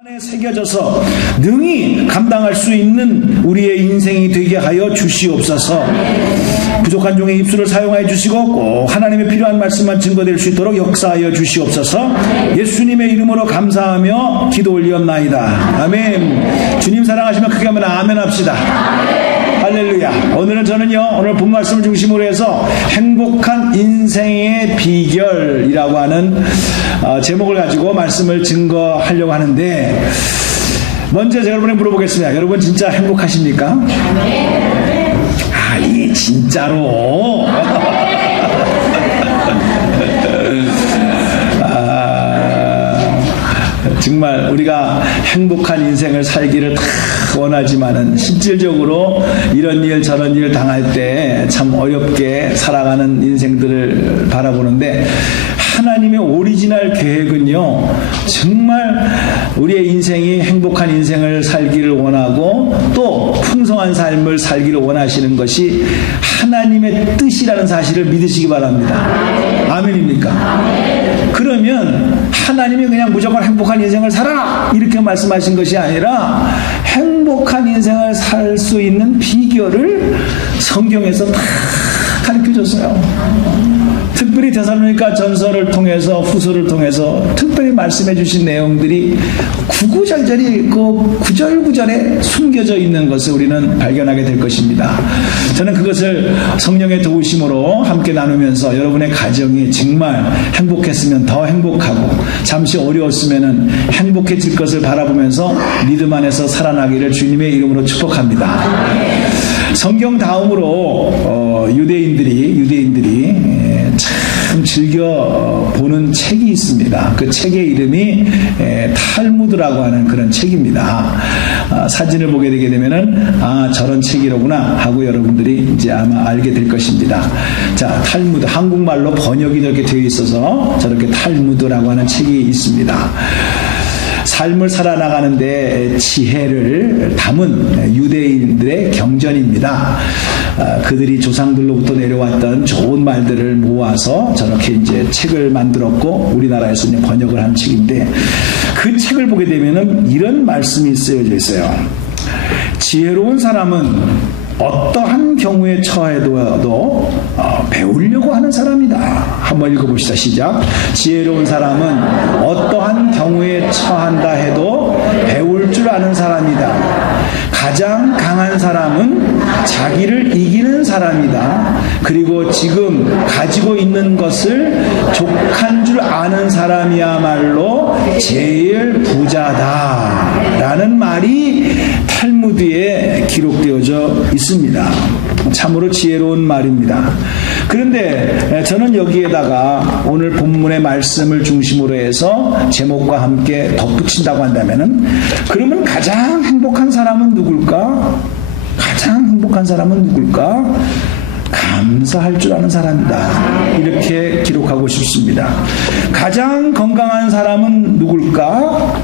안에 새겨져서 능히 감당할 수 있는 우리의 인생이 되게 하여 주시옵소서. 부족한 종의 입술을 사용하여 주시고 꼭 하나님의 필요한 말씀만 증거될 수 있도록 역사하여 주시옵소서. 예수님의 이름으로 감사하며 기도 올리옵나이다. 아멘. 주님 사랑하시면 크게 한번 아멘 합시다. 할렐루야. 오늘은 저는요, 오늘 본 말씀을 중심으로 해서 행복한 인생의 비결이라고 하는 제목을 가지고 말씀을 증거하려고 하는데, 먼저 제가 여러분에게 물어보겠습니다. 여러분 진짜 행복하십니까? 아니 진짜로 정말 우리가 행복한 인생을 살기를 다 원하지만은 실질적으로 이런 일 저런 일 당할 때 참 어렵게 살아가는 인생들을 바라보는데, 하나님의 오리지널 계획은요, 정말 우리의 인생이 행복한 인생을 살기를 원하고 또 풍성한 삶을 살기를 원하시는 것이 하나님의 뜻이라는 사실을 믿으시기 바랍니다. 아멘입니까? 그러면 하나님이 그냥 무조건 행복한 인생을 살아라 이렇게 말씀하신 것이 아니라 행복한 인생을 살 수 있는 비결을 성경에서 다 가르쳐줬어요. 특별히 데살로니가 전서를 통해서, 후서를 통해서 특별히 말씀해 주신 내용들이 구구절절히 그 구절구절에 숨겨져 있는 것을 우리는 발견하게 될 것입니다. 저는 그것을 성령의 도우심으로 함께 나누면서 여러분의 가정이 정말 행복했으면 더 행복하고 잠시 어려웠으면 행복해질 것을 바라보면서 믿음 안에서 살아나기를 주님의 이름으로 축복합니다. 성경 다음으로 유대인들이 참 즐겨 보는 책이 있습니다. 그 책의 이름이 탈무드라고 하는 그런 책입니다. 사진을 보게 되게 되면은 저런 책이로구나 하고 여러분들이 이제 아마 알게 될 것입니다. 자, 탈무드, 한국말로 번역이 이렇게 되어 있어서 저렇게 탈무드라고 하는 책이 있습니다. 삶을 살아나가는데 지혜를 담은 유대인들의 경전입니다. 그들이 조상들로부터 내려왔던 좋은 말들을 모아서 저렇게 이제 책을 만들었고 우리나라에서 이제 번역을 한 책인데, 그 책을 보게 되면은 이런 말씀이 쓰여져 있어요. 지혜로운 사람은 어떠한 경우에 처해도 배우려고 하는 사람이다. 한번 읽어봅시다. 시작. 지혜로운 사람은 어떠한 경우에 처한다 해도 배울 줄 아는 사람이다. 가장 강한 사람은 자기를 이기는 사람이다. 그리고 지금 가지고 있는 것을 족한 줄 아는 사람이야말로 제일 부자다. 라는 말이 탈무드에 기록되어져 있습니다. 참으로 지혜로운 말입니다. 그런데 저는 여기에다가 오늘 본문의 말씀을 중심으로 해서 제목과 함께 덧붙인다고 한다면은, 그러면 가장 행복한 사람은 누굴까? 가장 행복한 사람은 누굴까? 감사할 줄 아는 사람이다. 이렇게 기록하고 싶습니다. 가장 건강한 사람은 누굴까?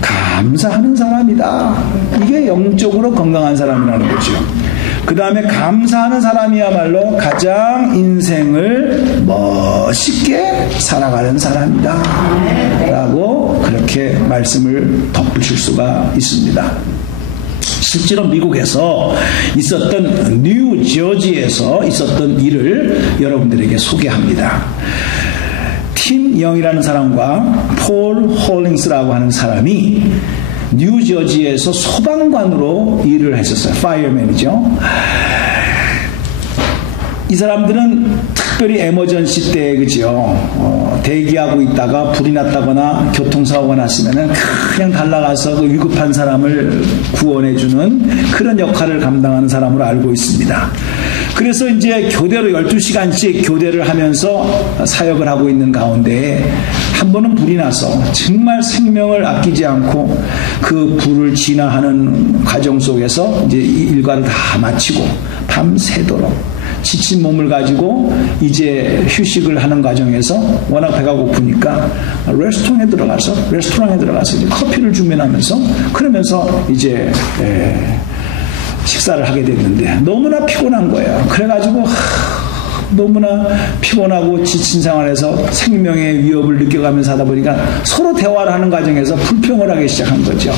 감사하는 사람이다. 이게 영적으로 건강한 사람이라는 거죠. 그 다음에 감사하는 사람이야말로 가장 인생을 멋있게 살아가는 사람이다. 라고 그렇게 말씀을 덧붙일 수가 있습니다. 실제로 미국에서 있었던 뉴저지에서 있었던 일을 여러분들에게 소개합니다. 팀 영이라는 사람과 폴 홀링스라고 하는 사람이 뉴저지에서 소방관으로 일을 했었어요. 파이어맨이죠. 이 사람들은 특별히 에머전시 때, 그죠? 대기하고 있다가 불이 났다거나 교통사고가 났으면은 그냥 달려가서 그 위급한 사람을 구원해주는 그런 역할을 감당하는 사람으로 알고 있습니다. 그래서 이제 교대로 12시간씩 교대를 하면서 사역을 하고 있는 가운데 한 번은 불이 나서 정말 생명을 아끼지 않고 그 불을 진화하는 과정 속에서 이제 일과를 다 마치고 밤새도록 지친 몸을 가지고 이제 휴식을 하는 과정에서 워낙 배가 고프니까 레스토랑에 들어가서 이제 커피를 주문하면서 그러면서 이제 식사를 하게 됐는데 너무나 피곤한 거예요. 그래가지고 너무나 피곤하고 지친 생활에서 생명의 위협을 느껴가면서 하다 보니까 서로 대화를 하는 과정에서 불평을 하기 시작한 거죠.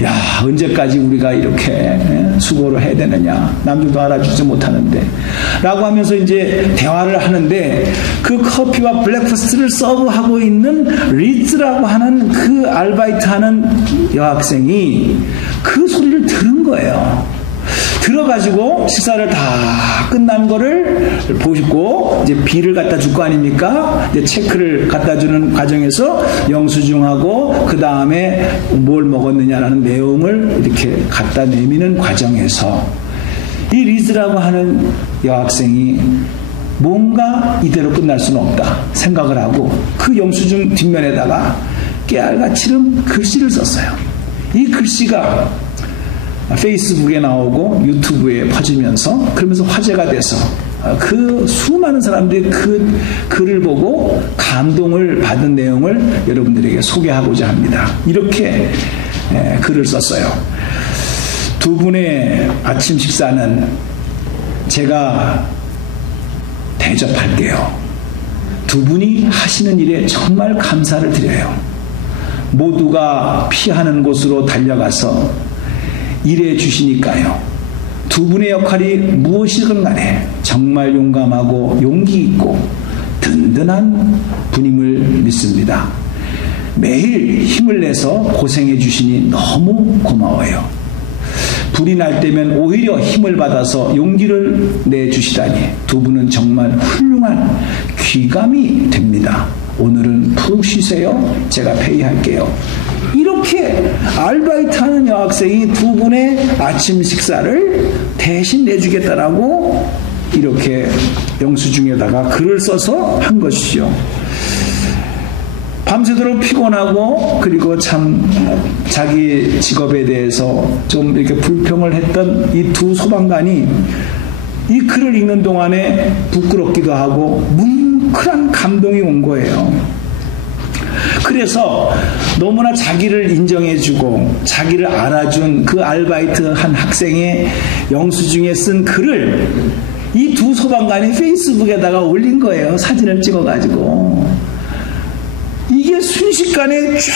야, 언제까지 우리가 이렇게 수고를 해야 되느냐, 남들도 알아주지 못하는데 라고 하면서 이제 대화를 하는데, 그 커피와 블랙퍼스트를 서브하고 있는 리즈라고 하는 그 아르바이트 하는 여학생이 그 소리를 들은 거예요. 들어가지고 식사를 다 끝난 거를 보시고 이제 비를 갖다 줄 거 아닙니까? 이제 체크를 갖다 주는 과정에서 영수증하고 그 다음에 뭘 먹었느냐라는 내용을 이렇게 갖다 내미는 과정에서 이 리즈라고 하는 여학생이 뭔가 이대로 끝날 수는 없다 생각을 하고 그 영수증 뒷면에다가 깨알같이는 글씨를 썼어요. 이 글씨가 페이스북에 나오고 유튜브에 퍼지면서 그러면서 화제가 돼서 그 수많은 사람들이 그 글을 보고 감동을 받은 내용을 여러분들에게 소개하고자 합니다. 이렇게 글을 썼어요. 두 분의 아침 식사는 제가 대접할게요. 두 분이 하시는 일에 정말 감사를 드려요. 모두가 피하는 곳으로 달려가서 일해 주시니까요. 두 분의 역할이 무엇이든 간에 정말 용감하고 용기 있고 든든한 분임을 믿습니다. 매일 힘을 내서 고생해 주시니 너무 고마워요. 불이 날 때면 오히려 힘을 받아서 용기를 내주시다니 두 분은 정말 훌륭한 귀감이 됩니다. 오늘은 푹 쉬세요. 제가 페이할게요. 이렇게 아르바이트하는 여학생이 두 분의 아침 식사를 대신 내주겠다라고 이렇게 영수증에다가 글을 써서 한 것이죠. 밤새도록 피곤하고 그리고 참 자기 직업에 대해서 좀 이렇게 불평을 했던 이 두 소방관이 이 글을 읽는 동안에 부끄럽기도 하고 뭉클한 감동이 온 거예요. 그래서 너무나 자기를 인정해주고 자기를 알아준 그 아르바이트 한 학생의 영수증에 쓴 글을 이 두 소방관이 페이스북에다가 올린 거예요. 사진을 찍어가지고. 이게 순식간에 쫙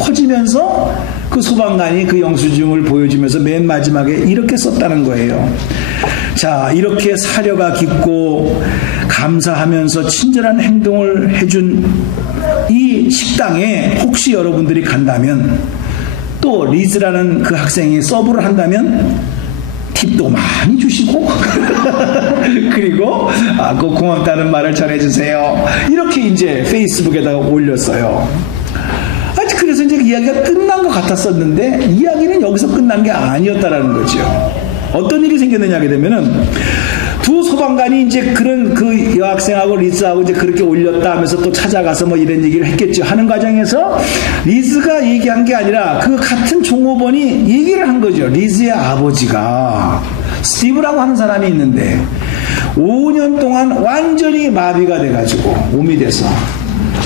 퍼지면서 그 소방관이 그 영수증을 보여주면서 맨 마지막에 이렇게 썼다는 거예요. 자, 이렇게 사려가 깊고 감사하면서 친절한 행동을 해준 이 식당에 혹시 여러분들이 간다면, 또 리즈라는 그 학생이 서브를 한다면 팁도 많이 주시고 그리고 그 고맙다는 말을 전해주세요. 이렇게 이제 페이스북에다가 올렸어요. 그래서 이제 이야기가 끝난 것 같았었는데 이야기는 여기서 끝난 게 아니었다라는 거죠. 어떤 일이 생겼느냐 하게 되면은 두 소방관이 이제 그런 그 여학생하고 리즈하고 이제 그렇게 올렸다 하면서 또 찾아가서 뭐 이런 얘기를 했겠죠. 하는 과정에서 리즈가 얘기한 게 아니라 그 같은 종업원이 얘기를 한 거죠. 리즈의 아버지가 스티브라고 하는 사람이 있는데 5년 동안 완전히 마비가 돼가지고 몸이 돼서,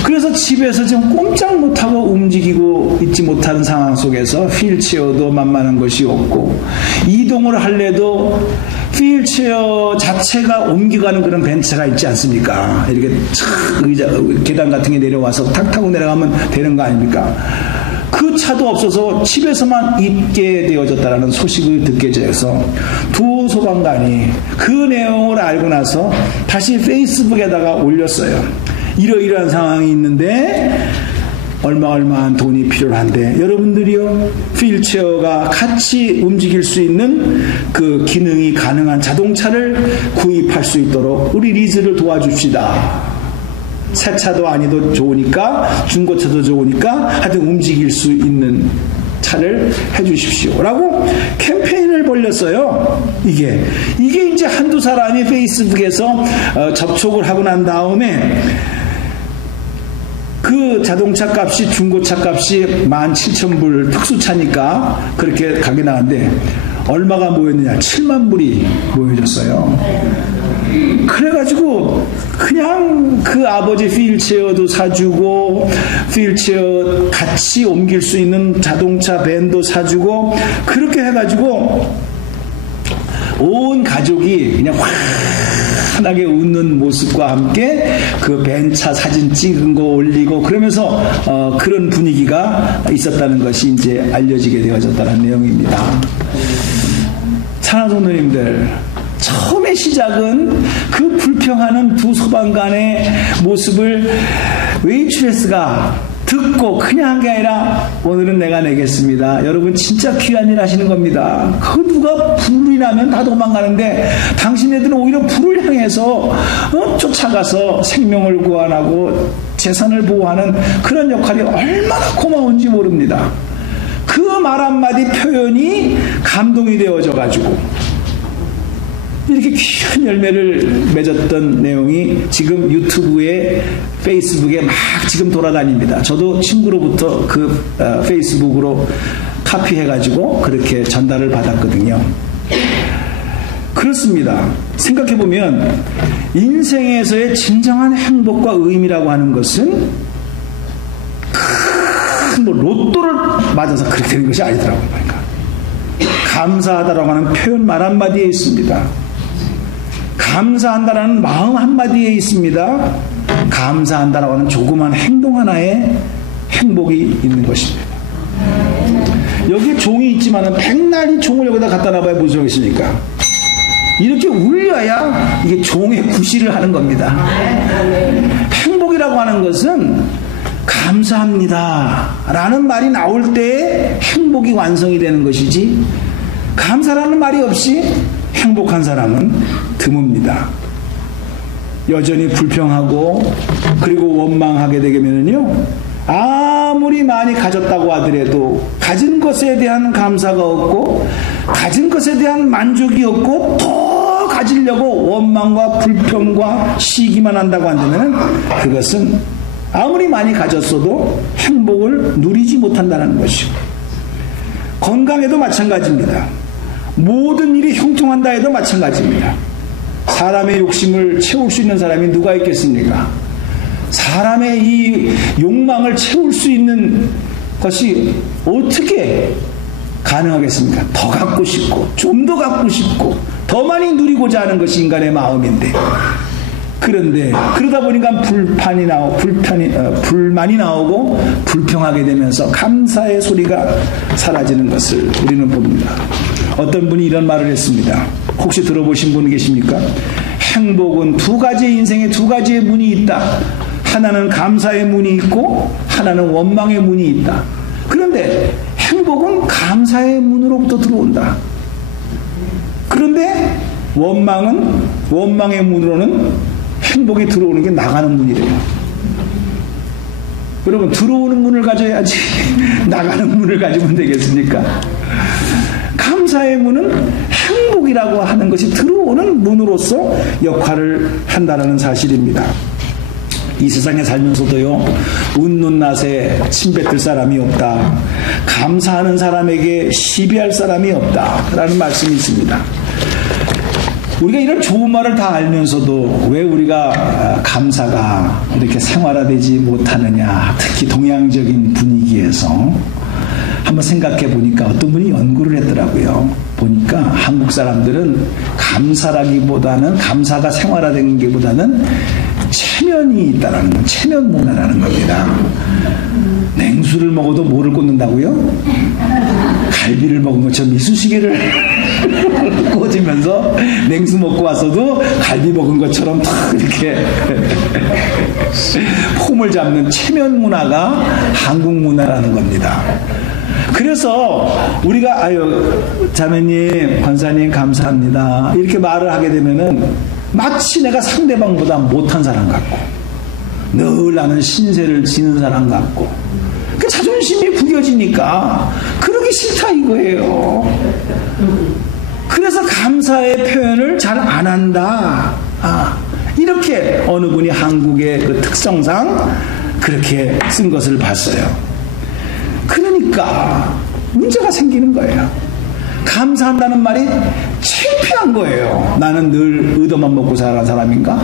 그래서 집에서 지금 꼼짝 못하고 움직이고 있지 못하는 상황 속에서 휠체어도 만만한 것이 없고, 이동을 할래도 휠체어 자체가 옮겨가는 그런 벤츠가 있지 않습니까? 이렇게 의자, 계단 같은 게 내려와서 탁 타고 내려가면 되는 거 아닙니까? 그 차도 없어서 집에서만 있게 되어졌다라는 소식을 듣게 돼서 두 소방관이 그 내용을 알고 나서 다시 페이스북에다가 올렸어요. 이러이러한 상황이 있는데 얼마한 돈이 필요한데 여러분들이요, 휠체어가 같이 움직일 수 있는 그 기능이 가능한 자동차를 구입할 수 있도록 우리 리즈를 도와줍시다. 새 차도 아니도 좋으니까, 중고차도 좋으니까 하여튼 움직일 수 있는 차를 해주십시오 라고 캠페인을 벌렸어요. 이게 이제 한두 사람이 페이스북에서 접촉을 하고 난 다음에 그 자동차 값이, 중고차 값이 17,000불 특수차니까 그렇게 가게 나왔는데 얼마가 모였느냐? 7만 불이 모여졌어요. 그래가지고 그냥 그 아버지 휠체어도 사주고, 휠체어 같이 옮길 수 있는 자동차 밴도 사주고, 그렇게 해가지고 온 가족이 그냥 확 환하게 웃는 모습과 함께 그 벤차 사진 찍은 거 올리고 그러면서 그런 분위기가 있었다는 것이 이제 알려지게 되어졌다는 내용입니다. 사랑하는 성도님들, 처음의 시작은 그 불평하는 두 소방관의 모습을 웨이트레스가 듣고 그냥 한 게 아니라 오늘은 내가 내겠습니다. 여러분 진짜 귀한 일 하시는 겁니다. 그 누가 불이 나면 다 도망가는데 당신네들은 오히려 불을 향해서 쫓아가서 생명을 구원하고 재산을 보호하는 그런 역할이 얼마나 고마운지 모릅니다. 그 말 한마디 표현이 감동이 되어져 가지고 이렇게 귀한 열매를 맺었던 내용이 지금 유튜브에 페이스북에 막 지금 돌아다닙니다. 저도 친구로부터 그 페이스북으로 카피해가지고 그렇게 전달을 받았거든요. 그렇습니다. 생각해보면 인생에서의 진정한 행복과 의미라고 하는 것은 큰 로또를 맞아서 그렇게 되는 것이 아니더라고요. 그러니까 감사하다라고 하는 표현 말 한마디에 있습니다. 감사한다라는 마음 한마디에 있습니다. 감사한다라고 하는 조그만 행동 하나에 행복이 있는 것입니다. 여기에 종이 있지만은 백날 이 종을 여기다 갖다 놔봐야 무슨 소용이 있습니까? 이렇게 울려야 이게 종의 구실을 하는 겁니다. 행복이라고 하는 것은 감사합니다 라는 말이 나올 때 행복이 완성이 되는 것이지, 감사라는 말이 없이 행복한 사람은 드뭅니다. 여전히 불평하고 그리고 원망하게 되면요, 아무리 많이 가졌다고 하더라도 가진 것에 대한 감사가 없고 가진 것에 대한 만족이 없고 더 가지려고 원망과 불평과 시기만 한다고 한다면 그것은 아무리 많이 가졌어도 행복을 누리지 못한다는 것이고, 건강에도 마찬가지입니다. 모든 일이 형통한다 해도 마찬가지입니다. 사람의 욕심을 채울 수 있는 사람이 누가 있겠습니까? 사람의 이 욕망을 채울 수 있는 것이 어떻게 가능하겠습니까? 더 갖고 싶고 좀 더 갖고 싶고 더 많이 누리고자 하는 것이 인간의 마음인데, 그런데 그러다 보니까 불만이 나오고 불평하게 되면서 감사의 소리가 사라지는 것을 우리는 봅니다. 어떤 분이 이런 말을 했습니다. 혹시 들어보신 분 계십니까? 행복은 두 가지의 인생에 두 가지의 문이 있다. 하나는 감사의 문이 있고 하나는 원망의 문이 있다. 그런데 행복은 감사의 문으로부터 들어온다. 그런데 원망의 문으로는 행복이 들어오는 게 나가는 문이래요. 여러분, 들어오는 문을 가져야지 나가는 문을 가지면 되겠습니까? 감사의 문은 행복이라고 하는 것이 들어오는 문으로서 역할을 한다는 사실입니다. 이 세상에 살면서도요, 웃는 낯에 침 뱉을 사람이 없다. 감사하는 사람에게 시비할 사람이 없다. 라는 말씀이 있습니다. 우리가 이런 좋은 말을 다 알면서도 왜 우리가 감사가 이렇게 생활화되지 못하느냐, 특히 동양적인 분위기에서 한번 생각해 보니까 어떤 분이 연구를 했더라고요. 보니까 한국 사람들은 감사라기보다는, 감사가 생활화된 게보다는 체면이 있다라는 건, 체면 문화라는 겁니다. 냉수를 먹어도 뭐를 꽂는다고요? 갈비를 먹은 것처럼 이쑤시개를 꽂으면서 냉수 먹고 와서도 갈비 먹은 것처럼 탁 이렇게 폼을 잡는 체면 문화가 한국 문화라는 겁니다. 그래서 우리가 자매님, 권사님 감사합니다 이렇게 말을 하게 되면은 마치 내가 상대방보다 못한 사람 같고 늘 나는 신세를 지는 사람 같고 그 자존심이 구겨지니까 그러기 싫다 이거예요. 그래서 감사의 표현을 잘 안 한다. 이렇게 어느 분이 한국의 그 특성상 그렇게 쓴 것을 봤어요. 그러니까 문제가 생기는 거예요. 감사한다는 말이 창피한 거예요. 나는 늘 의도만 먹고 살아가는 사람인가?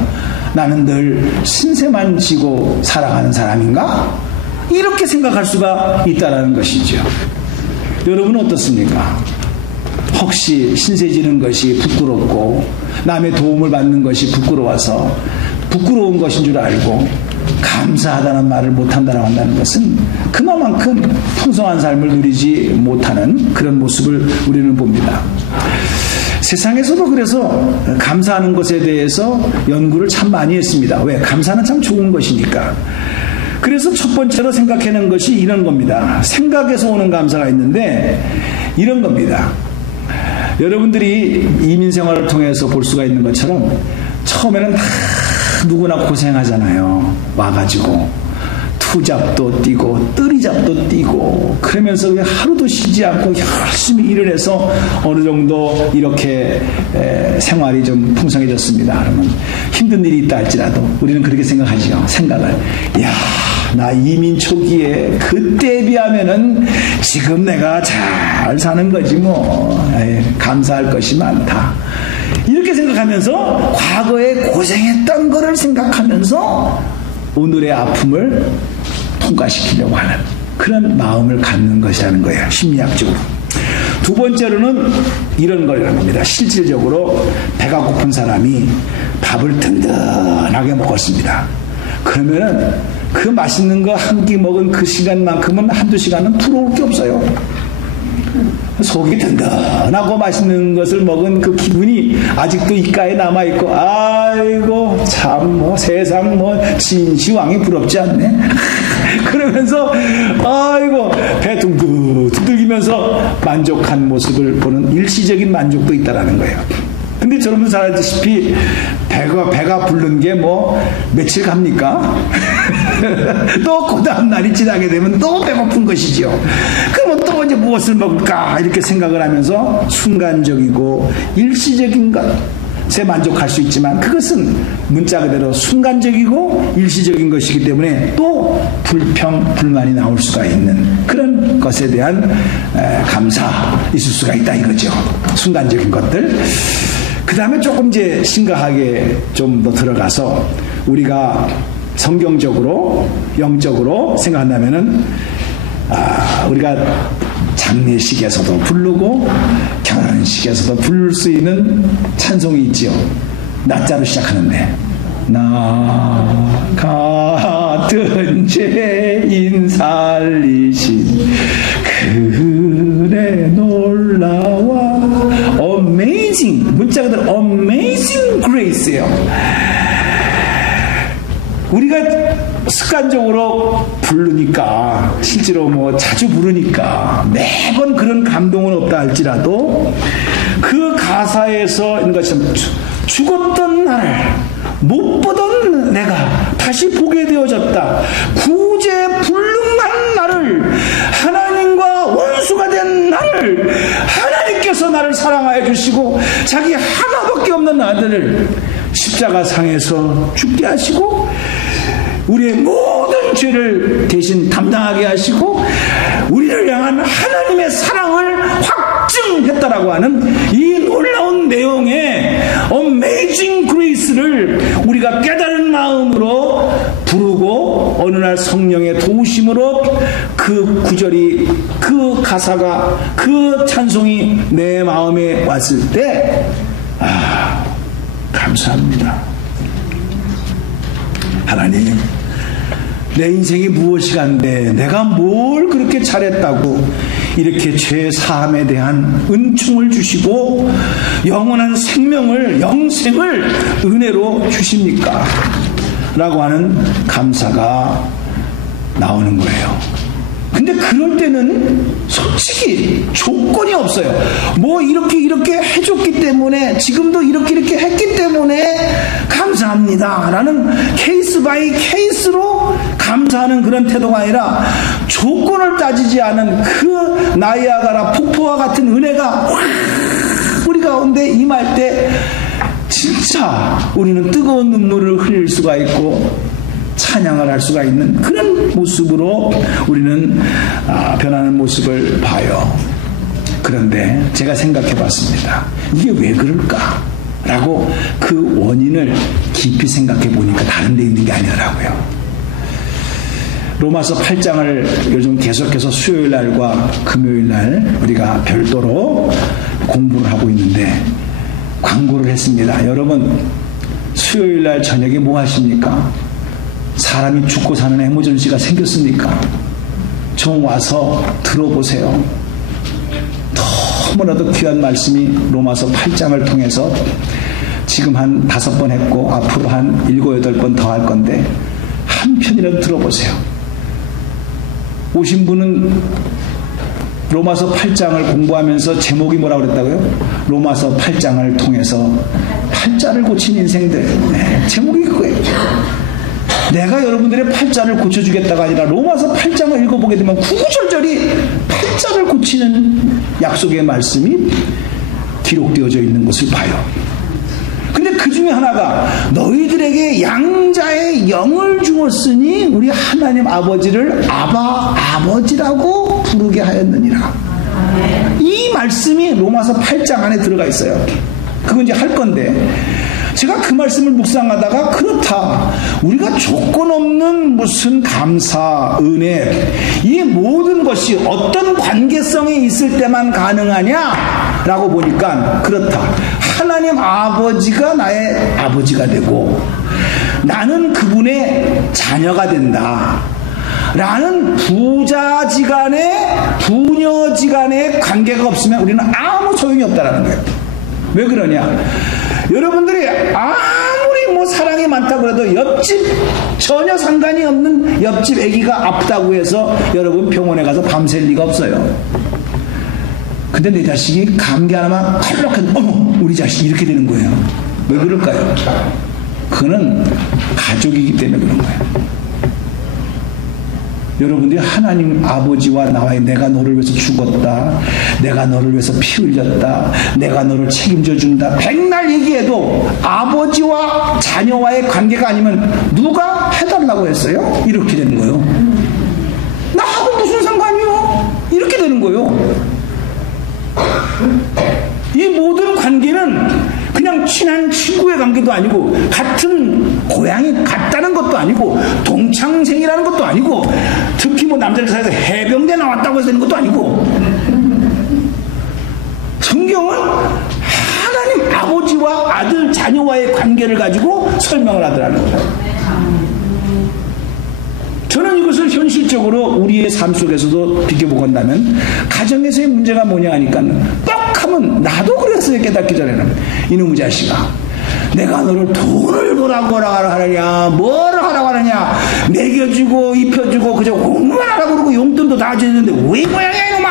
나는 늘 신세만 지고 살아가는 사람인가? 이렇게 생각할 수가 있다는 것이죠. 여러분은 어떻습니까? 혹시 신세 지는 것이 부끄럽고 남의 도움을 받는 것이 부끄러워서 부끄러운 것인 줄 알고 감사하다는 말을 못한다고 한다는 것은 그만큼 풍성한 삶을 누리지 못하는 그런 모습을 우리는 봅니다. 세상에서도 그래서 감사하는 것에 대해서 연구를 참 많이 했습니다. 왜? 감사는 참 좋은 것이니까. 그래서 첫 번째로 생각해낸 것이 이런 겁니다. 생각에서 오는 감사가 있는데 이런 겁니다. 여러분들이 이민 생활을 통해서 볼 수가 있는 것처럼 처음에는 다 누구나 고생하잖아요. 와가지고 투잡도 뛰고 뜨리잡도 뛰고 그러면서 하루도 쉬지 않고 열심히 일을 해서 어느 정도 이렇게 생활이 좀 풍성해졌습니다. 그러면 힘든 일이 있다 할지라도 우리는 그렇게 생각하죠. 생각을 나 이민 초기에 그때에 비하면은 지금 내가 잘 사는 거지 뭐. 감사할 것이 많다. 이렇게 생각하면서 과거에 고생했던 거를 생각하면서 오늘의 아픔을 통과시키려고 하는 그런 마음을 갖는 것이라는 거예요. 심리학적으로. 두 번째로는 이런 거라는 겁니다. 실질적으로 배가 고픈 사람이 밥을 든든하게 먹었습니다. 그러면은 그 맛있는 거 한 끼 먹은 그 시간만큼은 한두 시간은 부러울 게 없어요. 속이 든든하고 맛있는 것을 먹은 그 기분이 아직도 입가에 남아있고, 아이고 참 뭐 세상 뭐 진시황이 부럽지 않네. 그러면서 아이고 배 둥둥 두들기면서 만족한 모습을 보는 일시적인 만족도 있다라는 거예요. 근데 여러분 잘 알다시피 배가 부른 게 뭐 며칠 갑니까? 또 그 다음 날이 지나게 되면 또 배고픈 것이지요. 그러면 또 이제 무엇을 먹을까 이렇게 생각을 하면서 순간적이고 일시적인 것에 만족할 수 있지만 그것은 문자 그대로 순간적이고 일시적인 것이기 때문에 또 불만이 나올 수가 있는 그런 것에 대한 감사 있을 수가 있다 이거죠. 순간적인 것들. 그 다음에 조금 이제 심각하게 좀 더 들어가서 우리가 성경적으로 영적으로 생각한다면은 우리가 장례식에서도 부르고 결혼식에서도 부를 수 있는 찬송이 있지요. 나자로 시작하는데 나 같은 죄인 살리신 그의 놀라와 amazing 문자 그대로 amazing grace예요. 우리가 습관적으로 부르니까 실제로 뭐 자주 부르니까 매번 그런 감동은 없다 할지라도 그 가사에서 있는 것처럼 죽었던 나를 못 보던 내가 다시 보게 되어졌다. 구제불능한 나를 하나님과 원수가 된 나를 하나님께서 나를 사랑하여 주시고 자기 하나밖에 없는 아들을 십자가상에서 죽게 하시고 우리의 모든 죄를 대신 담당하게 하시고 우리를 향한 하나님의 사랑을 확증했다라고 하는 이 놀라운 내용의 Amazing Grace를 우리가 깨달은 마음으로 부르고 어느 날 성령의 도우심으로 그 구절이 그 가사가 그 찬송이 내 마음에 왔을 때 감사합니다. 하나님 내 인생이 무엇이간데 내가 뭘 그렇게 잘했다고 이렇게 죄 사함에 대한 은총을 주시고 영원한 생명을 영생을 은혜로 주십니까? 라고 하는 감사가 나오는 거예요. 근데 그럴 때는 솔직히 조건이 없어요. 뭐 이렇게 해줬기 때문에 지금도 이렇게 했기 때문에 감사합니다 라는 케이스 바이 케이스로 감사하는 그런 태도가 아니라 조건을 따지지 않은 그 나이아가라 폭포와 같은 은혜가 우리 가운데 임할 때 진짜 우리는 뜨거운 눈물을 흘릴 수가 있고 찬양을 할 수가 있는 그런 모습으로 우리는 변하는 모습을 봐요. 그런데 제가 생각해 봤습니다. 이게 왜 그럴까? 라고 그 원인을 깊이 생각해 보니까 다른 데 있는 게 아니더라고요. 로마서 8장을 요즘 계속해서 수요일 날과 금요일 날 우리가 별도로 공부를 하고 있는데 광고를 했습니다. 여러분, 수요일 날 저녁에 뭐 하십니까? 사람이 죽고 사는 에머전시가 생겼습니까? 좀 와서 들어보세요. 너무나도 귀한 말씀이 로마서 8장을 통해서 지금 한 5번 했고 앞으로 한 7, 8번 더 할 건데 한 편이라도 들어보세요. 오신 분은 로마서 8장을 공부하면서 제목이 뭐라고 그랬다고요? 로마서 8장을 통해서 팔자를 고친 인생들. 네, 제목이 그거예요. 내가 여러분들의 팔자를 고쳐주겠다가 아니라 로마서 8장을 읽어보게 되면 구구절절이 팔자를 고치는 약속의 말씀이 기록되어져 있는 것을 봐요. 근데 그 중에 하나가 너희들에게 양자의 영을 주었으니 우리 하나님 아버지를 아버지라고 부르게 하였느니라. 이 말씀이 로마서 8장 안에 들어가 있어요. 그건 이제 할 건데 제가 그 말씀을 묵상하다가 그렇다. 우리가 조건 없는 무슨 감사, 은혜, 이 모든 것이 어떤 관계성이 있을 때만 가능하냐? 라고 보니까 그렇다. 하나님 아버지가 나의 아버지가 되고 나는 그분의 자녀가 된다. 라는 부자지간의 부녀지간의 관계가 없으면 우리는 아무 소용이 없다라는 거예요. 왜 그러냐? 여러분들이 아무리 뭐 사랑이 많다고 해도 옆집 전혀 상관이 없는 옆집 아기가 아프다고 해서 여러분 병원에 가서 밤샐 리가 없어요. 근데 내 자식이 감기 하나만 컬럭한 어머 우리 자식이 이렇게 되는 거예요. 왜 그럴까요? 그거는 가족이기 때문에 그런 거예요. 여러분들이 하나님 아버지와 나와의 내가 너를 위해서 죽었다, 내가 너를 위해서 피 흘렸다, 내가 너를 책임져 준다 백날 얘기해도 아버지와 자녀와의 관계가 아니면 누가 해달라고 했어요? 이렇게 되는 거예요. 나하고 무슨 상관이요? 이렇게 되는 거예요. 이 모든 관계는 그냥 친한 친구의 관계도 아니고 같은 고향이 같다는 것도 아니고 동창생이라는 것도 아니고 특히 뭐 남자들 사이에서 해병대 나왔다고 해서 되는 것도 아니고 성경은 하나님 아버지와 아들 자녀와의 관계를 가지고 설명을 하더라는 거예요. 저는 이것을 현실적으로 우리의 삶 속에서도 비교보건다면 가정에서의 문제가 뭐냐 하니까 뻑하면 나도 그랬어요. 깨닫기 전에는 이놈의 자식아 내가 너를 돈을 보라고 하느냐 뭐를 하라고 하느냐 먹여주고 입혀주고 그저 공부만 하라고 그러고 용돈도 다 주는데 왜 모양이야 이놈아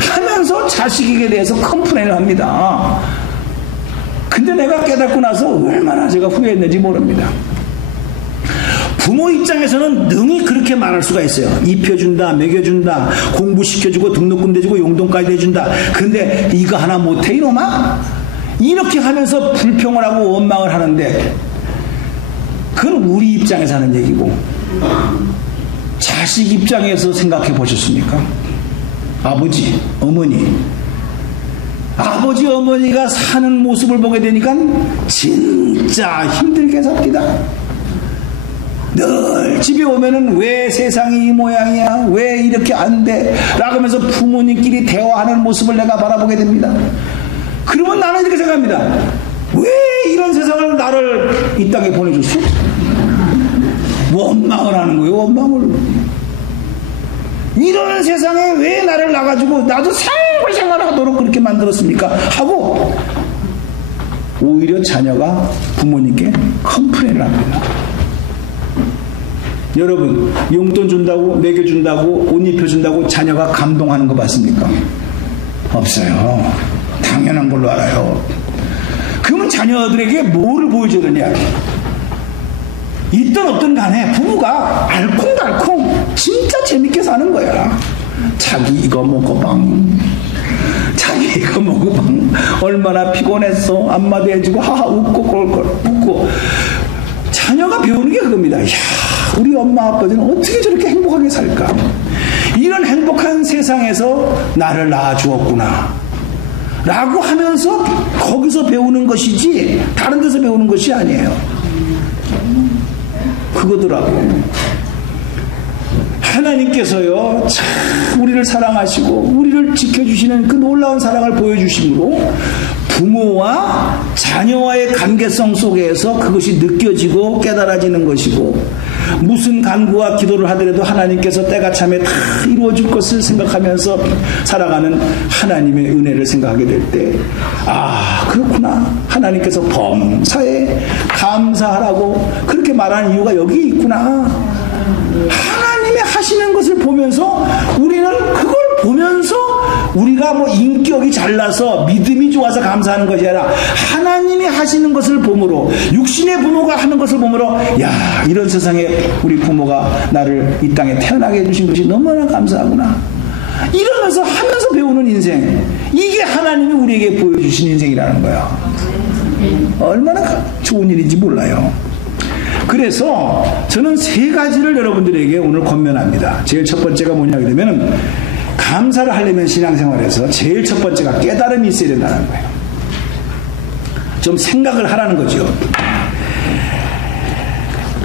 하면서 자식에게 대해서 컴플레인을 합니다. 근데 내가 깨닫고 나서 얼마나 제가 후회했는지 모릅니다. 부모 입장에서는 능히 그렇게 말할 수가 있어요. 입혀준다, 먹여준다, 공부시켜주고 등록금 대주고 용돈까지 대준다. 근데 이거 하나 못해 이놈아? 이렇게 하면서 불평을 하고 원망을 하는데 그건 우리 입장에서 하는 얘기고 자식 입장에서 생각해 보셨습니까? 아버지, 어머니 아버지, 어머니가 사는 모습을 보게 되니까 진짜 힘들게 삽니다. 늘 집에 오면은 왜 세상이 이 모양이야? 왜 이렇게 안 돼? 라고 하면서 부모님끼리 대화하는 모습을 내가 바라보게 됩니다. 그러면 나는 이렇게 생각합니다. 왜 이런 세상을 나를 이 땅에 보내줬어? 원망을 하는 거예요. 원망을. 이런 세상에 왜 나를 놔가지고 나도 생활하도록 그렇게 만들었습니까? 하고 오히려 자녀가 부모님께 컴플레인을 합니다. 여러분 용돈 준다고 먹여준다고 옷 입혀준다고 자녀가 감동하는 거 봤습니까? 없어요. 당연한 걸로 알아요. 그러면 자녀들에게 뭐를 보여줘야 되냐? 있든 없든 간에 부부가 알콩달콩 진짜 재밌게 사는 거야. 자기 이거 먹어방, 자기 이거 먹어방, 얼마나 피곤했어 한마디 해주고 하하 웃고 꼴꼴 웃고. 자녀가 배우는 게 그겁니다. 이야, 우리 엄마 아빠들은 어떻게 저렇게 행복하게 살까? 이런 행복한 세상에서 나를 낳아주었구나 라고 하면서 거기서 배우는 것이지 다른 데서 배우는 것이 아니에요. 그거더라고. 하나님께서요, 참 우리를 사랑하시고 우리를 지켜주시는 그 놀라운 사랑을 보여주심으로 부모와 자녀와의 관계성 속에서 그것이 느껴지고 깨달아지는 것이고, 무슨 간구와 기도를 하더라도 하나님께서 때가 참에 다 이루어질 것을 생각하면서 살아가는 하나님의 은혜를 생각하게 될 때, 아, 그렇구나, 하나님께서 범사에 감사하라고 그렇게 말하는 이유가 여기에 있구나. 하나님의 하시는 것을 보면서 우리는 그걸 보면서 우리가 뭐 인격이 잘나서 믿음이 좋아서 감사하는 것이 아니라 하나님이 하시는 것을 보므로, 육신의 부모가 하는 것을 보므로, 야, 이런 세상에 우리 부모가 나를 이 땅에 태어나게 해주신 것이 너무나 감사하구나, 이러면서 하면서 배우는 인생, 이게 하나님이 우리에게 보여주신 인생이라는 거야. 얼마나 좋은 일인지 몰라요. 그래서 저는 세 가지를 여러분들에게 오늘 권면합니다. 제일 첫 번째가 뭐냐 그러면, 감사를 하려면 신앙생활에서 제일 첫 번째가 깨달음이 있어야 된다는 거예요. 좀 생각을 하라는 거죠.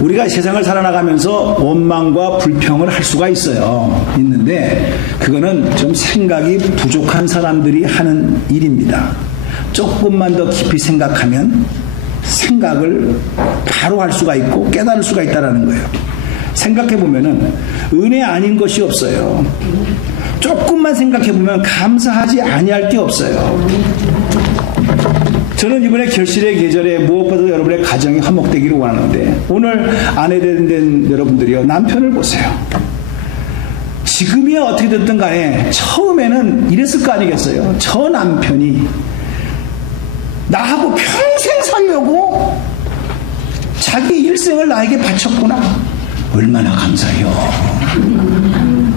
우리가 세상을 살아나가면서 원망과 불평을 할 수가 있는데 그거는 좀 생각이 부족한 사람들이 하는 일입니다. 조금만 더 깊이 생각하면 생각을 바로 할 수가 있고 깨달을 수가 있다는 거예요. 생각해보면은 은혜 아닌 것이 없어요. 조금만 생각해보면 감사하지 아니할 게 없어요. 저는 이번에 결실의 계절에 무엇보다도 여러분의 가정이 화목되기를 원하는데, 오늘 아내된 여러분들이요, 남편을 보세요. 지금이야 어떻게 됐든 간에 처음에는 이랬을 거 아니겠어요. 저 남편이 나하고 평생 살려고 자기 일생을 나에게 바쳤구나, 얼마나 감사해요.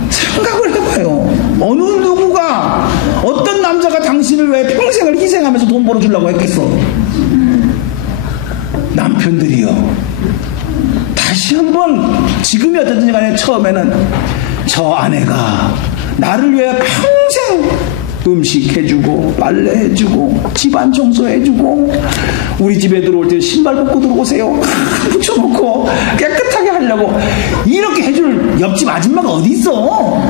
생각을 해봐요. 어느 누구가, 어떤 남자가 당신을 왜 평생을 희생하면서 돈 벌어주려고 했겠어. 남편들이요, 다시 한번, 지금이 어쨌든 간에 처음에는 저 아내가 나를 위해 평생 음식 해주고 빨래해주고 집안 청소해주고, 우리 집에 들어올 때 신발 벗고 들어오세요, 붙여놓고 깨끗하게 하려고 이렇게 해줄 옆집 아줌마가 어디 있어.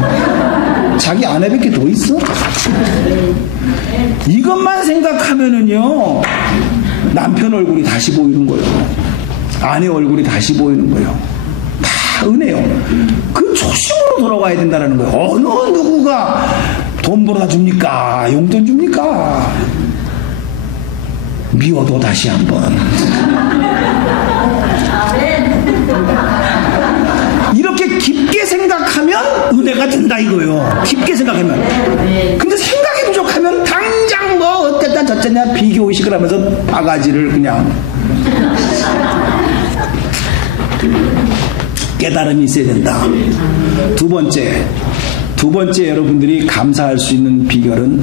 자기 아내밖에 더 있어? 이것만 생각하면은요, 남편 얼굴이 다시 보이는 거예요. 아내 얼굴이 다시 보이는 거예요. 다 은혜요. 그 초심으로 돌아가야 된다는 거예요. 어느 누구가 돈 벌어다 줍니까? 용돈 줍니까? 미워도 다시 한번. 이렇게 깊게 생각하면 은혜가 된다 이거요. 깊게 생각하면. 근데 생각이 부족하면 당장 뭐 어쨌다 저쨌냐 비교의식을 하면서 바가지를 그냥. 깨달음이 있어야 된다. 두 번째 여러분들이 감사할 수 있는 비결은,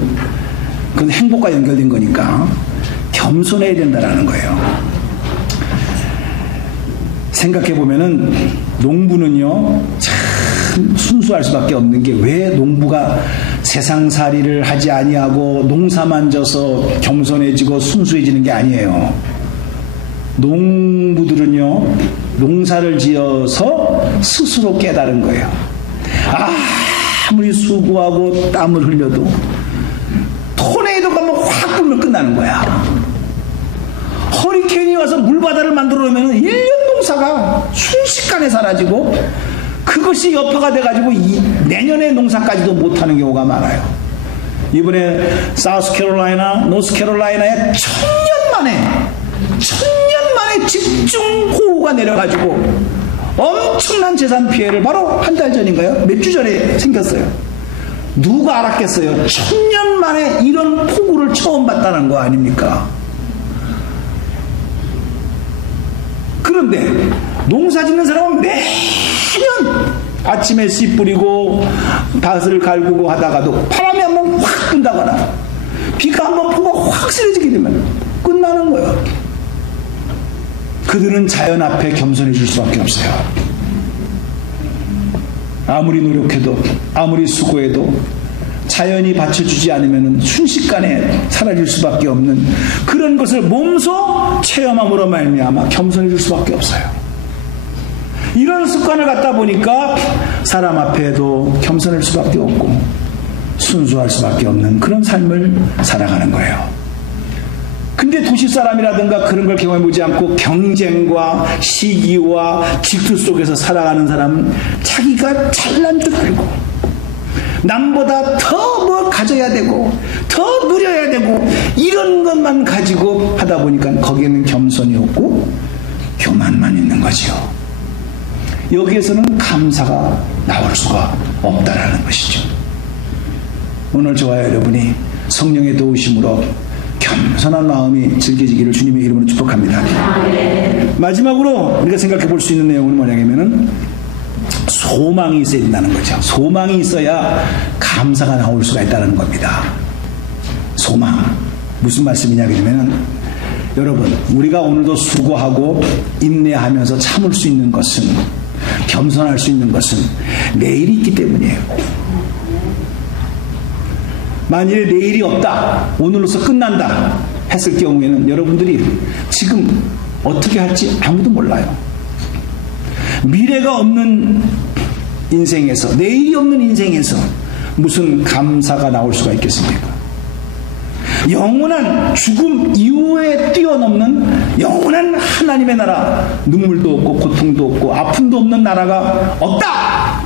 그건 행복과 연결된 거니까 겸손해야 된다는 거예요. 생각해보면은 농부는요, 참 순수할 수밖에 없는 게, 왜 농부가 세상살이를 하지 아니하고 농사만 져서 겸손해지고 순수해지는 게 아니에요. 농부들은요, 농사를 지어서 스스로 깨달은 거예요. 아무리 수고하고 땀을 흘려도 토네이도가 뭐 확 불면 끝나는 거야. 허리케인이 와서 물바다를 만들어 놓으면 1년 농사가 순식간에 사라지고, 그것이 여파가 돼가지고 내년에 농사까지도 못하는 경우가 많아요. 이번에 사우스캐롤라이나, 노스캐롤라이나에 천년 만에 집중호우가 내려가지고 엄청난 재산 피해를 바로 한 달 전인가요? 몇 주 전에 생겼어요. 누가 알았겠어요? 1000년 만에 이런 폭우를 처음 봤다는 거 아닙니까? 그런데 농사 짓는 사람은 매년 아침에 씨 뿌리고 밭을 갈구고 하다가도 바람이 한번 확 분다거나 비가 한번 폭우가 확 쓰러지게 되면 끝나는 거예요. 그들은 자연 앞에 겸손해질 수밖에 없어요. 아무리 노력해도, 아무리 수고해도 자연이 받쳐주지 않으면 순식간에 사라질 수밖에 없는 그런 것을 몸소 체험함으로 말미암아 겸손해질 수밖에 없어요. 이런 습관을 갖다 보니까 사람 앞에도 겸손할 수밖에 없고 순수할 수밖에 없는 그런 삶을 살아가는 거예요. 근데 도시 사람이라든가 그런 걸 경험해보지 않고 경쟁과 시기와 질투 속에서 살아가는 사람은 자기가 잘난 줄 알고 남보다 더 뭘 가져야 되고 더 누려야 되고 이런 것만 가지고 하다 보니까 거기에는 겸손이 없고 교만만 있는 거지요. 여기에서는 감사가 나올 수가 없다라는 것이죠. 오늘 저와 여러분이 성령의 도우심으로 겸손한 마음이 즐겨지기를 주님의 이름으로 축복합니다. 마지막으로 우리가 생각해 볼 수 있는 내용은 뭐냐면은 소망이 있어야 된다는 거죠. 소망이 있어야 감사가 나올 수가 있다는 겁니다. 소망. 무슨 말씀이냐 그러면은 여러분, 우리가 오늘도 수고하고 인내하면서 참을 수 있는 것은, 겸손할 수 있는 것은 내일이 있기 때문이에요. 만일에 내일이 없다, 오늘로서 끝난다 했을 경우에는 여러분들이 지금 어떻게 할지 아무도 몰라요. 미래가 없는 인생에서, 내일이 없는 인생에서 무슨 감사가 나올 수가 있겠습니까? 영원한 죽음 이후에 뛰어넘는 영원한 하나님의 나라, 눈물도 없고 고통도 없고 아픔도 없는 나라가 없다!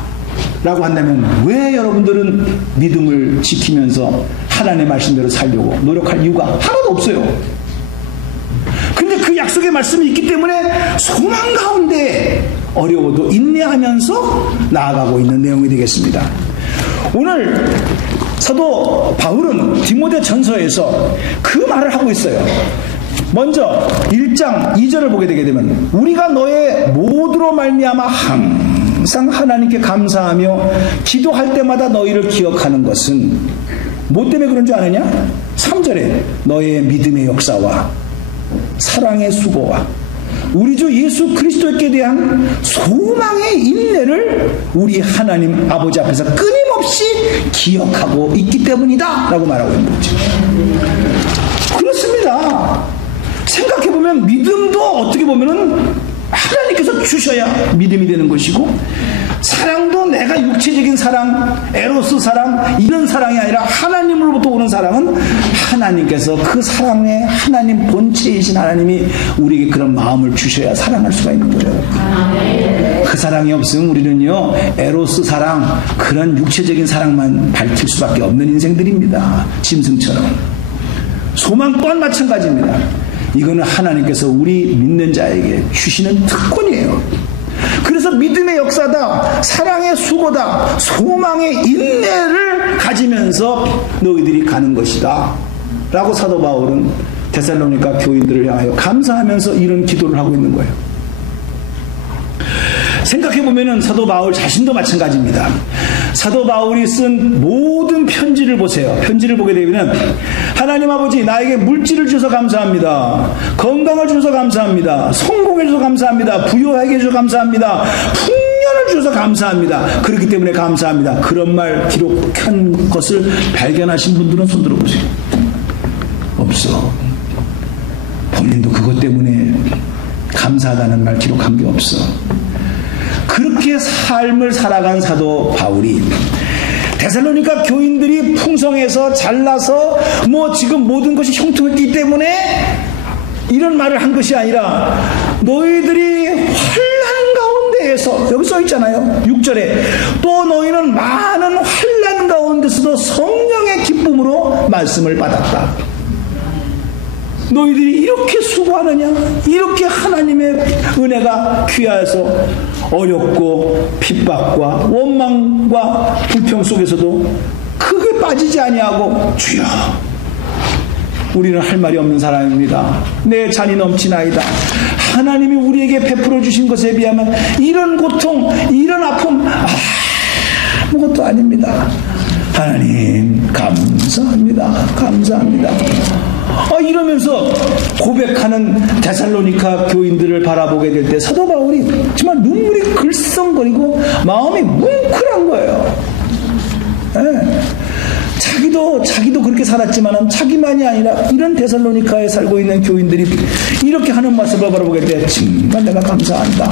라고 한다면 왜 여러분들은 믿음을 지키면서 하나님의 말씀대로 살려고 노력할 이유가 하나도 없어요. 근데 그 약속의 말씀이 있기 때문에 소망 가운데 어려워도 인내하면서 나아가고 있는 내용이 되겠습니다. 오늘 사도 바울은 디모데 전서에서 그 말을 하고 있어요. 먼저 1장 2절을 보게 되게 되면 우리가 너의 모두로 말미암아 항상 하나님께 감사하며 기도할 때마다 너희를 기억하는 것은 뭐 때문에 그런 줄 아느냐? 3절에 너의 믿음의 역사와 사랑의 수고와 우리 주 예수 그리스도께 대한 소망의 인내를 우리 하나님 아버지 앞에서 끊임없이 기억하고 있기 때문이다 라고 말하고 있는 거죠. 그렇습니다. 생각해보면 믿음도 어떻게 보면은 하나님께서 주셔야 믿음이 되는 것이고, 사랑도 내가 육체적인 사랑, 에로스 사랑, 이런 사랑이 아니라 하나님으로부터 오는 사랑은 하나님께서 그 사랑의 하나님 본체이신 하나님이 우리에게 그런 마음을 주셔야 사랑할 수가 있는 거예요. 그 사랑이 없으면 우리는요, 에로스 사랑, 그런 육체적인 사랑만 밝힐 수밖에 없는 인생들입니다. 짐승처럼. 소망 또한 마찬가지입니다. 이거는 하나님께서 우리 믿는 자에게 주시는 특권이에요. 그래서 믿음의 역사다, 사랑의 수고다, 소망의 인내를 가지면서 너희들이 가는 것이다 라고 사도 바울은 데살로니가 교인들을 향하여 감사하면서 이런 기도를 하고 있는 거예요. 생각해보면 사도 바울 자신도 마찬가지입니다. 사도 바울이 쓴 모든 편지를 보세요. 편지를 보게 되면 하나님 아버지, 나에게 물질을 주셔서 감사합니다. 건강을 주셔서 감사합니다. 성공해 주셔서 감사합니다. 부유하게 해주셔서 감사합니다. 풍년을 주셔서 감사합니다. 그렇기 때문에 감사합니다. 그런 말 기록한 것을 발견하신 분들은 손 들어보세요. 없어. 본인도 그것 때문에 감사하다는 말 기록한 게 없어. 그렇게 삶을 살아간 사도 바울이 데살로니가 교인들이 풍성해서 잘나서 뭐 지금 모든 것이 형통했기 때문에 이런 말을 한 것이 아니라 너희들이 환난 가운데에서, 여기 써 있잖아요. 6절에 또 너희는 많은 환난 가운데서도 성령의 기쁨으로 말씀을 받았다. 너희들이 이렇게 수고하느냐? 이렇게 하나님의 은혜가 귀하여서 어렵고 핍박과 원망과 불평 속에서도 크게 빠지지 아니하고 주여, 우리는 할 말이 없는 사람입니다. 내 잔이 넘치나이다. 하나님이 우리에게 베풀어 주신 것에 비하면 이런 고통, 이런 아픔 아무것도 아닙니다. 하나님 감사합니다. 감사합니다. 이러면서 고백하는 데살로니가 교인들을 바라보게 될 때 사도 바울이 정말 눈물이 글썽거리고 마음이 뭉클한 거예요. 네. 자기도 그렇게 살았지만 자기만이 아니라 이런 데살로니카에 살고 있는 교인들이 이렇게 하는 모습을 바라보게 될 때 정말 내가 감사한다.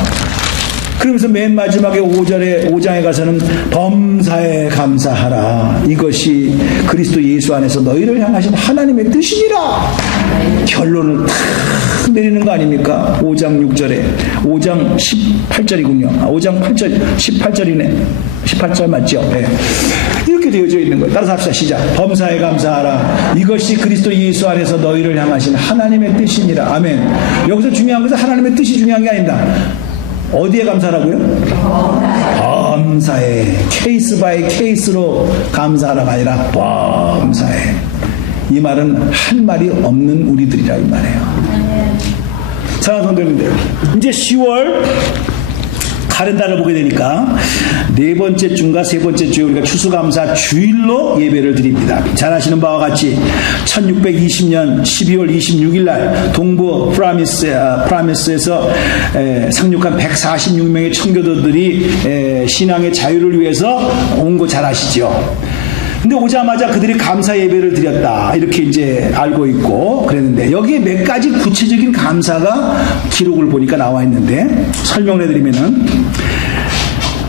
그러면서 맨 마지막에 5장에 가서는 범사에 감사하라. 이것이 그리스도 예수 안에서 너희를 향하신 하나님의 뜻이니라. 결론을 탁 내리는 거 아닙니까? 5장 6절에 5장 18절이군요. 5장 8절 18절이네. 18절 맞죠? 네. 이렇게 되어져 있는 거예요. 따라서 합시다. 시작. 범사에 감사하라. 이것이 그리스도 예수 안에서 너희를 향하신 하나님의 뜻이니라. 아멘. 여기서 중요한 것은 하나님의 뜻이 중요한 게 아닙니다. 어디에 감사하라고요? 범사에. 케이스 바이 케이스로 감사하라가 아니라 범사에. 이 말은 할 말이 없는 우리들이라 이 말이에요. 사랑하는 성도님들, 이제 10월 카렌다를 보게 되니까 네 번째 주인가 세 번째 주에 우리가 추수감사 주일로 예배를 드립니다. 잘 아시는 바와 같이 1620년 12월 26일 날 동부 프라미스에서 상륙한 146명의 청교도들이 신앙의 자유를 위해서 온 거 잘 아시죠? 근데 오자마자 그들이 감사 예배를 드렸다. 이렇게 이제 알고 있고 그랬는데 여기에 몇 가지 구체적인 감사가 기록을 보니까 나와 있는데 설명을 해드리면은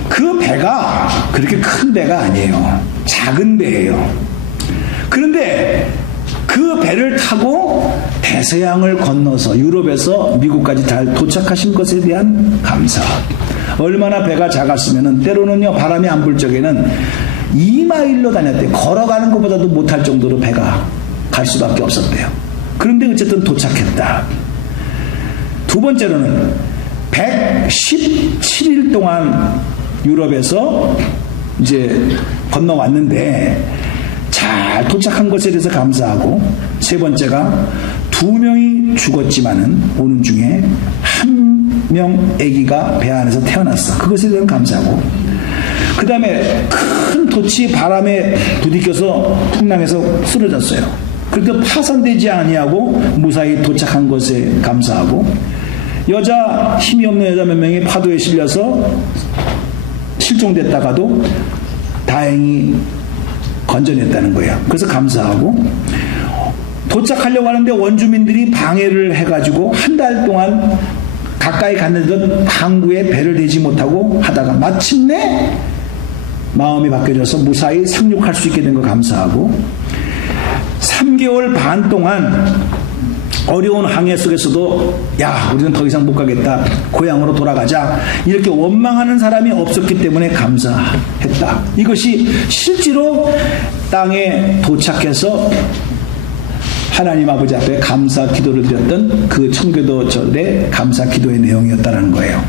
그 배가 그렇게 큰 배가 아니에요. 작은 배예요. 그런데 그 배를 타고 대서양을 건너서 유럽에서 미국까지 잘 도착하신 것에 대한 감사. 얼마나 배가 작았으면은 때로는요 바람이 안 불 적에는 2마일로 다녔대요. 걸어가는 것보다도 못할 정도로 배가 갈 수밖에 없었대요. 그런데 어쨌든 도착했다. 두 번째로는 117일 동안 유럽에서 이제 건너왔는데 잘 도착한 것에 대해서 감사하고 세 번째가 2명이 죽었지만은 오는 중에 1명 아기가 배 안에서 태어났어. 그것에 대한 감사하고 그 다음에 큰 돛이 바람에 부딪혀서 풍랑에서 쓰러졌어요. 그래도 파손되지 아니하고 무사히 도착한 것에 감사하고 여자 힘이 없는 여자 몇 명이 파도에 실려서 실종됐다가도 다행히 건져냈다는 거예요. 그래서 감사하고 도착하려고 하는데 원주민들이 방해를 해가지고 한 달 동안 가까이 갔는데도 항구에 배를 대지 못하고 하다가 마침내 마음이 바뀌어져서 무사히 상륙할 수 있게 된 거 감사하고 3개월 반 동안 어려운 항해 속에서도 야 우리는 더 이상 못 가겠다 고향으로 돌아가자 이렇게 원망하는 사람이 없었기 때문에 감사했다. 이것이 실제로 땅에 도착해서 하나님 아버지 앞에 감사 기도를 드렸던 그 청교도절의 감사 기도의 내용이었다는 거예요.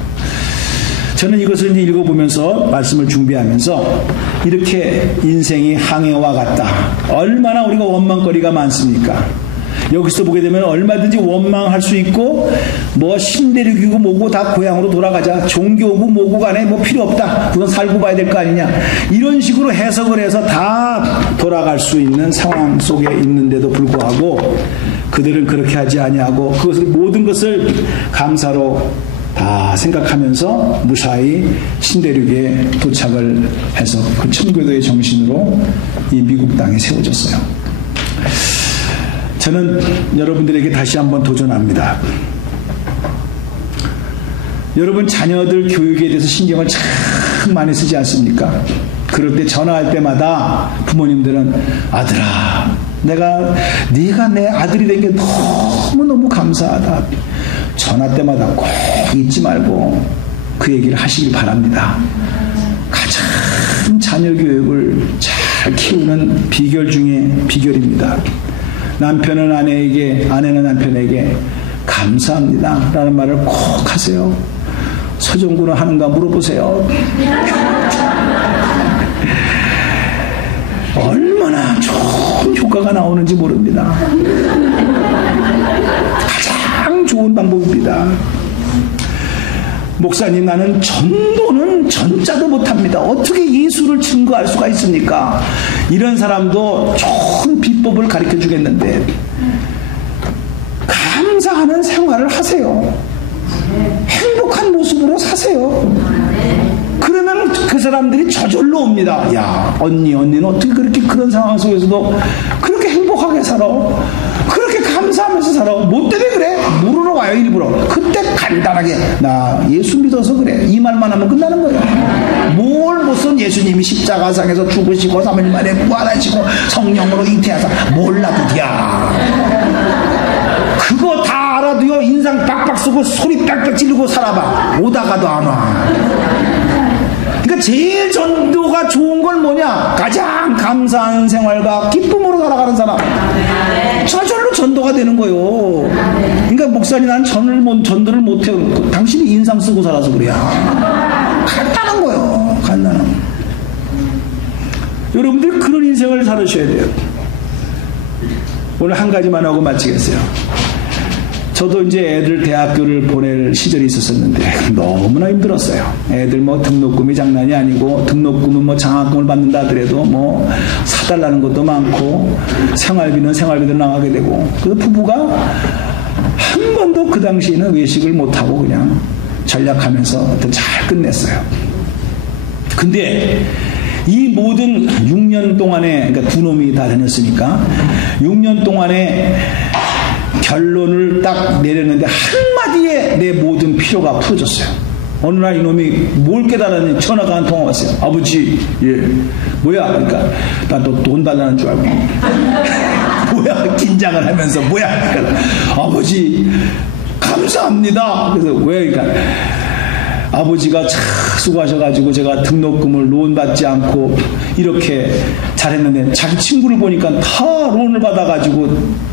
저는 이것을 이제 읽어보면서 말씀을 준비하면서 이렇게 인생이 항해와 같다. 얼마나 우리가 원망거리가 많습니까? 여기서 보게 되면 얼마든지 원망할 수 있고 뭐 신대륙이고 뭐고 다 고향으로 돌아가자. 종교고 뭐고 간에 뭐 필요 없다. 그건 살고 봐야 될 거 아니냐. 이런 식으로 해석을 해서 다 돌아갈 수 있는 상황 속에 있는데도 불구하고 그들은 그렇게 하지 아니하고 그것을 모든 것을 감사로 다 생각하면서 무사히 신대륙에 도착을 해서 그 청교도의 정신으로 이 미국 땅에 세워졌어요. 저는 여러분들에게 다시 한번 도전합니다. 여러분 자녀들 교육에 대해서 신경을 참 많이 쓰지 않습니까? 그럴 때 전화할 때마다 부모님들은 아들아 네가 내 아들이 된 게 너무너무 감사하다. 전화 때마다 꼭 잊지 말고 그 얘기를 하시길 바랍니다. 가장 자녀 교육을 잘 키우는 비결 중에 비결입니다. 남편은 아내에게, 아내는 남편에게 감사합니다 라는 말을 꼭 하세요. 서정구는 하는가 물어보세요. 얼마나 좋은 효과가 나오는지 모릅니다. 가장 좋은 방법입니다. 목사님 나는 전도는 전자도 못합니다. 어떻게 예수를 증거할 수가 있습니까? 이런 사람도 좋은 비법을 가르쳐 주겠는데 감사하는 생활을 하세요. 행복한 모습으로 사세요. 그러면 그 사람들이 저절로 옵니다. 야 언니는 어떻게 그렇게 그런 상황 속에서도 그렇게 행복하게 살아? 그렇게 감사하게 감사하면서 살아. 뭐 때문에 그래? 물으러 와요, 일부러. 그때 간단하게 나 예수 믿어서 그래. 이 말만 하면 끝나는 거예요. 뭘 무슨 예수님이 십자가상에서 죽으시고 3일 만에 부활하시고 성령으로 잉태하사 몰라도 돼. 그거 다 알아도요, 인상 빡빡 쓰고 소리 빽빽 지르고 살아봐. 오다가도 안 와. 그러니까 제일 전도가 좋은 건 뭐냐? 가장 감사한 생활과 기쁨으로 살아가는 사람. 저절로 전도가 되는 거예요. 그러니까 목사님, 난 전도를 못해요. 당신이 인상 쓰고 살아서 그래요. 간단한 거예요. 간단한 거. 여러분들 그런 인생을 살으셔야 돼요. 오늘 한 가지만 하고 마치겠어요. 저도 이제 애들 대학교를 보낼 시절이 있었었는데 너무나 힘들었어요. 애들 뭐 등록금이 장난이 아니고, 등록금은 뭐 장학금을 받는다 하더라도 뭐 사달라는 것도 많고, 생활비는 생활비대로 나가게 되고, 그래서 부부가 한 번도 그 당시에는 외식을 못하고 그냥 전략하면서 잘 끝냈어요. 근데 이 모든 6년 동안에, 그러니까 두 놈이 다 다녔으니까 6년 동안에 결론을 딱 내렸는데 한마디에 내 모든 필요가 풀어졌어요. 어느 날 이놈이 뭘 깨달았는지 전화가 한 통화 왔어요. 아버지, 예, 뭐야? 그러니까 난 또 돈 달라는 줄 알고 뭐야? 긴장을 하면서 뭐야? 그러니까 아버지 감사합니다. 그래서 왜? 그러니까 아버지가 참 수고하셔가지고 제가 등록금을 론 받지 않고 이렇게 잘했는데, 자기 친구를 보니까 다 론을 받아가지고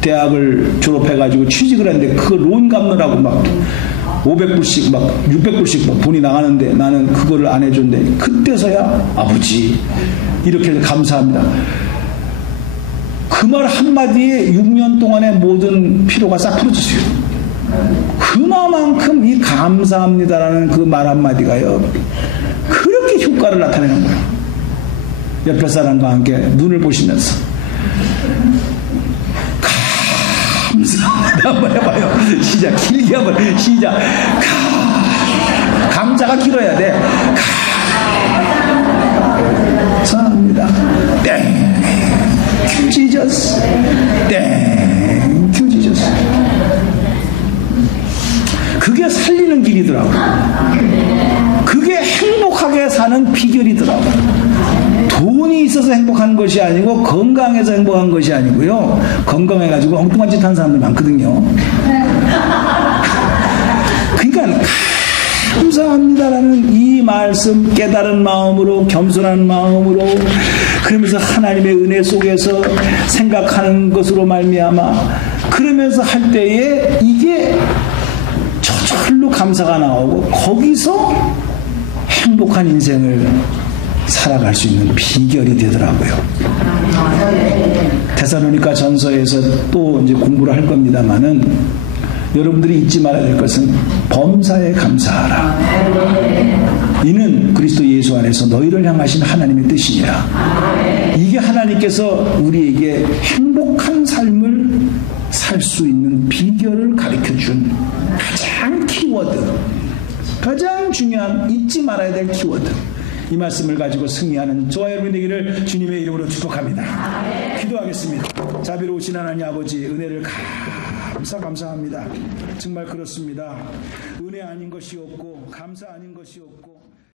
대학을 졸업해가지고 취직을 했는데 그 론 갚느라고 막 500불씩 막 600불씩 막 돈이 나가는데 나는 그거를 안 해줬는데, 그때서야 아버지 이렇게 감사합니다. 그 말 한마디에 6년 동안의 모든 피로가 싹 풀어졌어요. 그만큼 이 감사합니다라는 그 말 한마디가요, 그렇게 효과를 나타내는 거예요. 옆에 사람과 함께 눈을 보시면서 감사합니다 한번 해봐요. 시작. 길게 한번 시작. 감자가 길어야 돼. 감사합니다. 땡큐 지저스. 땡큐 지저스. 그게 살리는 길이더라고요. 그게 행복하게 사는 비결이더라고요. 돈이 있어서 행복한 것이 아니고, 건강해서 행복한 것이 아니고요, 건강해가지고 엉뚱한 짓 하는 사람들 많거든요. 그러니까 감사합니다라는 이 말씀, 깨달은 마음으로, 겸손한 마음으로, 그러면서 하나님의 은혜 속에서 생각하는 것으로 말미암아, 그러면서 할 때에 이게 저절로 감사가 나오고, 거기서 행복한 인생을 살아갈 수 있는 비결이 되더라고요. 데살로니가 전서에서 또 이제 공부를 할 겁니다만은, 여러분들이 잊지 말아야 될 것은 범사에 감사하라. 이는 그리스도 예수 안에서 너희를 향하신 하나님의 뜻이니라. 이게 하나님께서 우리에게 행복한 삶을 살 수 있는 비결을 가르쳐준 가장 키워드, 가장 중요한 잊지 말아야 될 키워드. 이 말씀을 가지고 승리하는 저와 여러분 되기를 주님의 이름으로 축복합니다. 기도하겠습니다. 자비로우신 하나님 아버지, 은혜를 감사합니다. 정말 그렇습니다. 은혜 아닌 것이 없고 감사 아닌 것이 없고